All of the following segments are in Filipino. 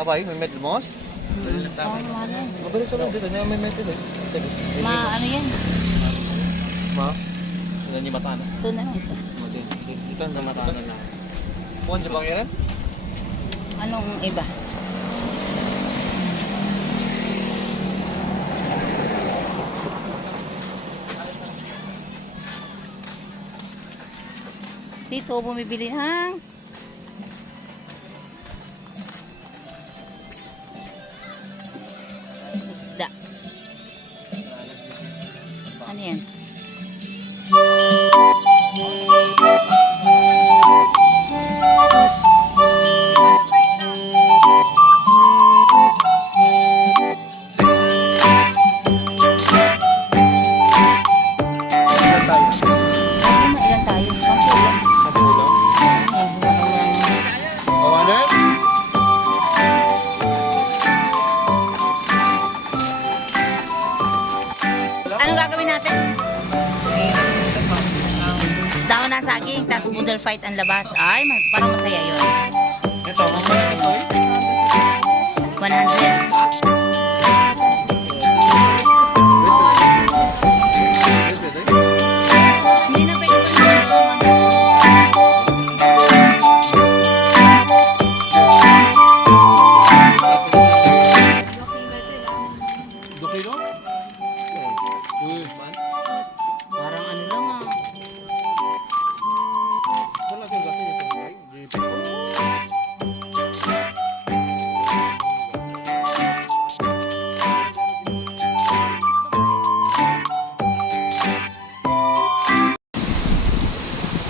Abay, may med lumos? Mabilis ulit dito, may med dito. Ano yan? Ma? Ano ni Batanas? Ito na lang isa. Dito ang Batanas na. Kuan jabang yan? Anong iba? Dito bumibili hang isda. Ano yan? Ilan tayo? Anong gagawin natin? Daon na saging, tapos boodle fight ang labas. Ay, parang masaya yun. Ito, mamaya ito eh. 100. Hindi na pwede Kilo? Uy, man. parang ano lang ah. Wala kang gasin ito, right?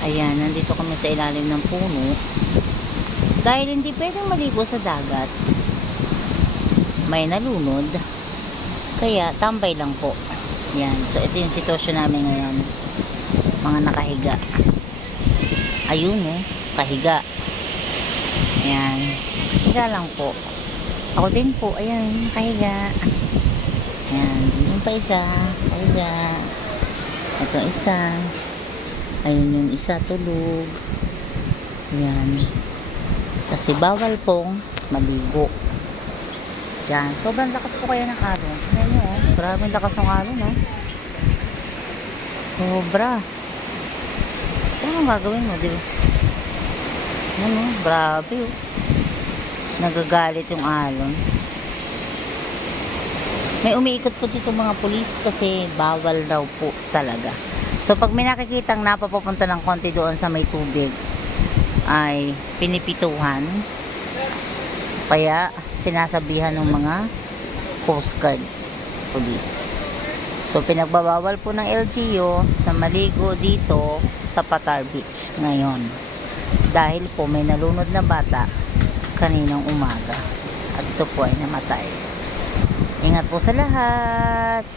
Ayan, nandito kami sa ilalim ng puno. Dahil hindi pwedeng maligo sa dagat. May nalunod. Kaya tambay lang po. Yan, so ito yung sitwasyon namin ngayon. Mga nakahiga. Ayun oh, kahiga. Yan. Higa lang po. Ako din po, ayan, nakahiga. Yan, yung pa isa, kahiga. Ito isa. Ayun yung isa, tulog. Yan. Kasi bawal pong maligo. Yan. Sobrang lakas po kaya ng alon. Ayan nyo, oh. Grabe yung lakas ng alon, oh. Sobra. So, anong gagawin mo, di ba? Yan, oh. Grabe, oh. Nagagalit yung alon. May umiikot po dito mga pulis kasi bawal raw po talaga. So, pag may nakikitang napapapunta ng konti doon sa may tubig, ay pinipituhan. Kaya, sinasabihan ng mga Coast Guard police. So, pinagbabawal po ng LGU na maligo dito sa Patar Beach ngayon. Dahil po may nalunod na bata kaninang umaga. At ito po ay namatay. Ingat po sa lahat!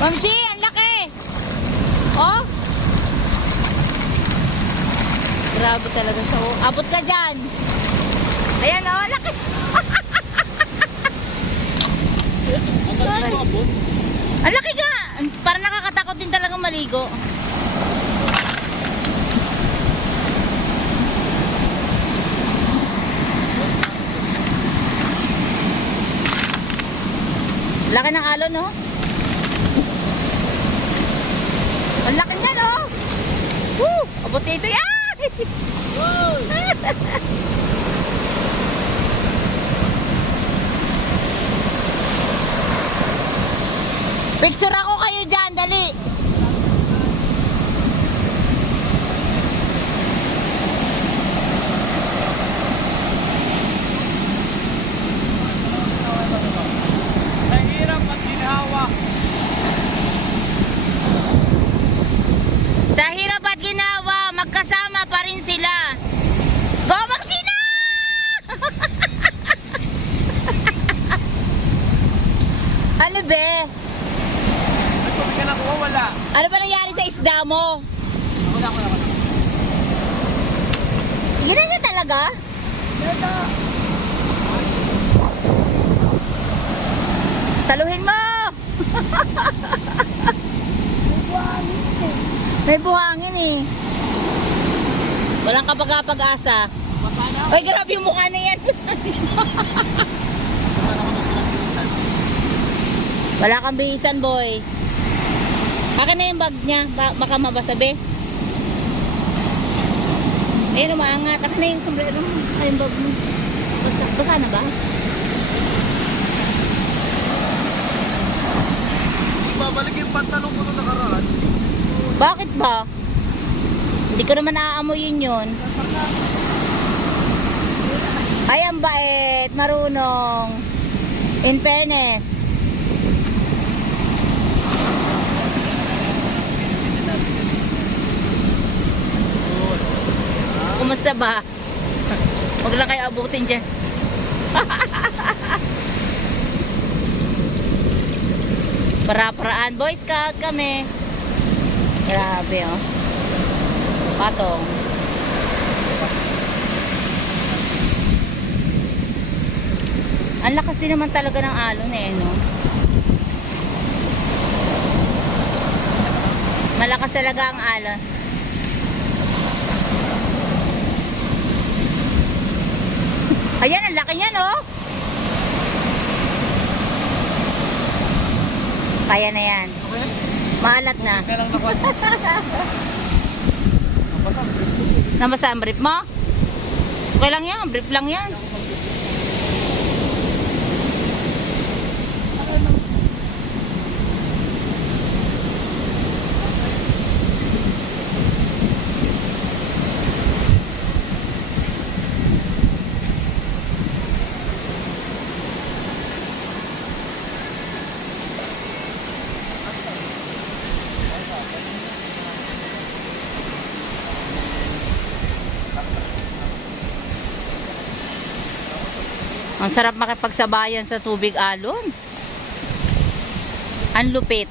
Mamsi, ang laki! Oh! Grabe talaga siya. Oh. Abot ka dyan. Ayan oh, laki! Ang laki ka! Parang nakakatakot din talaga maligo. Laki ng alon, no? Ang laki niya, no? Woo! Abot dito yan! Picture ako kayo dyan, dali! Mahirap at ginawa. Sa hirap at ginawa, magkasama pa rin sila. Go, Mamsina! Ano be? At kung ka nakuha, wala. Ano ba nangyari sa isda mo? Wala. Ganyan niya talaga? Saluhin mo! May buhangin eh. Walang kapag-asa. Masana. Ay, grabe yung mukha na yan. Wala kang bihisan, boy. Akin na yung bag niya. Baka mabasabi. Ayun, umaangat. Akin na yung sombrero mo. Ay, yung bag mo. Basa na ba? Babalik yung pantalong ko nung nakaraan. Bakit ba? Hindi ko naman naaamoyin yun. Ay, ang bait. Marunong. In fairness. Kumusta ba? Huwag lang kayo abutin dyan. Para-paraan. Boy Scout kami. Grabe oh. Patong. Ang lakas din naman talaga ng alon eh, no? Malakas talaga ang alon. Ayan, ang laki niya, no? Kaya na yan. Okay? Maalat na. Kaya lang nakuha. Nabasa ang brief mo? Okay lang yan, brief lang yan. Ang sarap makipagsabayan sa tubig alon. Ang lupit.